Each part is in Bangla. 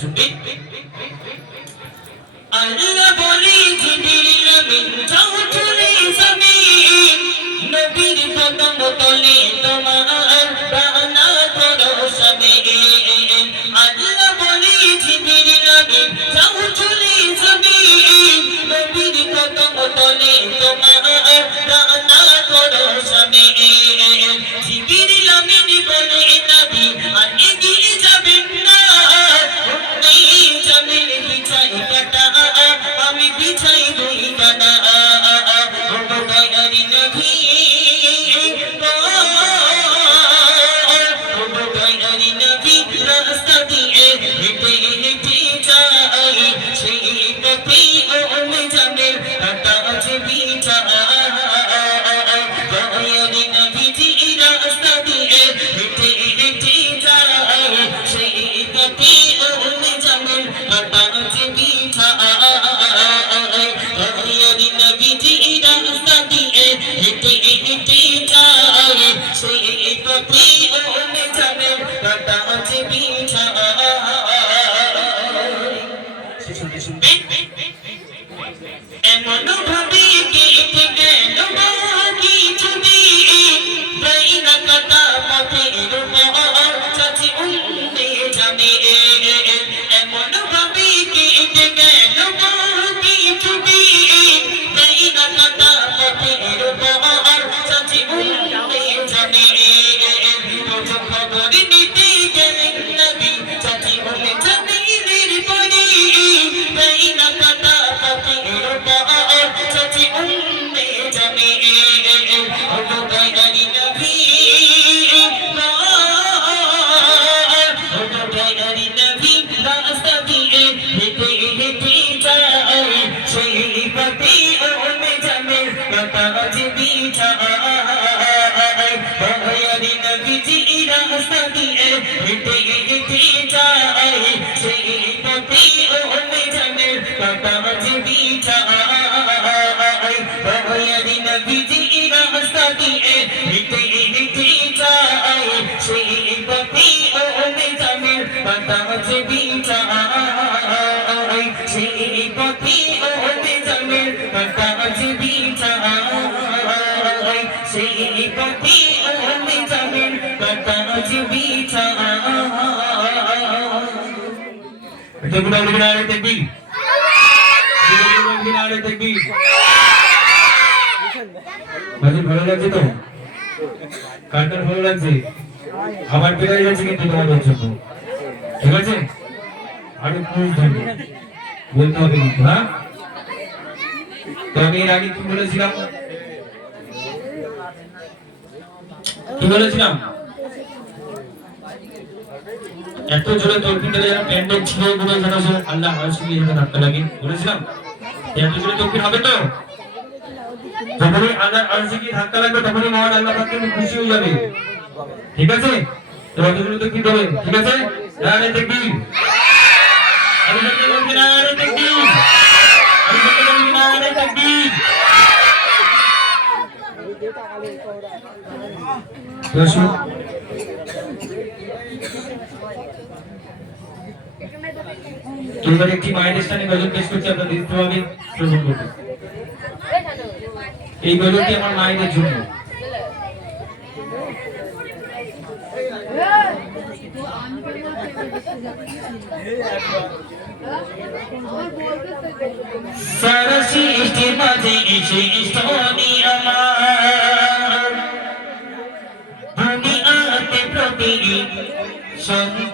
শুনবি আল্লাহ বলে, জিবরিল আমিন, যাও চলে জমিন নবীর কদম তলে তোমার দানা করো সামিন আল্লাহ বলে, জিবরিল আমিন, যাও চলে জমিন নবীর কদম তলে ഇരുപവ দেখুন নারে দেখবি নারে দেখবি বাজি ভালো লাগছে তো কার ভালো লাগছে আবার বেড়ে যাচ্ছে কিন্তু তোমাদের জন্য ঠিক আছে আরও খুব ধন্যবাদ বলতে হবে কিন্তু হ্যাঁ তো আমি এর আগে কি বলেছিলাম কি বলেছিলাম? এত জোরে যেন প্যান্ডেল ছিঁড়ে গুলো যেন আল্লাহ আরশিকে যেন ধাক্কা লাগে। বলেছিলাম? এত জোরে তরফি হবে তো? যখনই আল্লাহ আরশিকে ধাক্কা লাগবে, তখনই মহান আল্লাহ পাক খুশি হয়ে যাবে। ঠিক আছে? তো অত জোরে তরফি দেবে ঠিক আছে? নারে দেখবি আমি দর্শক এবার একটি মায়ের স্থানে গজল পেশ করছি আপনার দৃশ্যভাবে শ্রবণ করবে এই গজলটি আমার মায়েদের জন্য। সারা সন্তান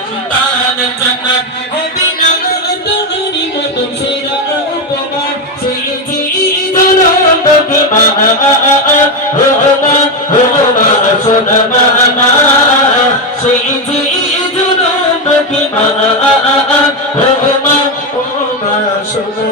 সন্তান জান্নাত। হবে না তোরি মতো সেরা উপমা সেই যে দরদ কি মা ও মা ও মা সোনা মা মা সেই যে দরদ কি মা ও মা ও মা সোনা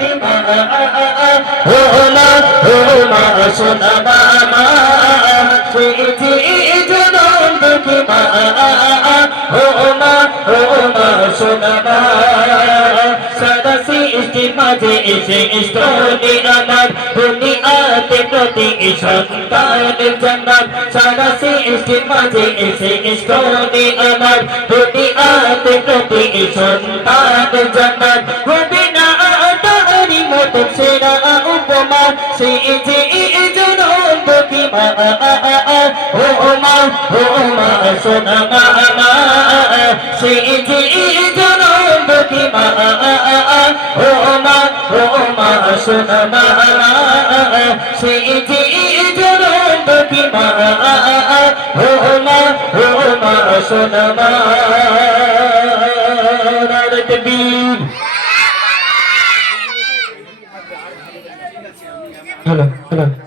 দিমা ও মা ও মা সোনা মামা সেই যে জনম দিমা ও মা ও মা সোনা মা সাদা প্রতি দুনিয়াতে প্রতি সন্তানের জান্নাত ও মা ও মা সোনা মা মা সেই যে জনম কি মা ও মা ও মা সোনা হ্যালো হ্যালো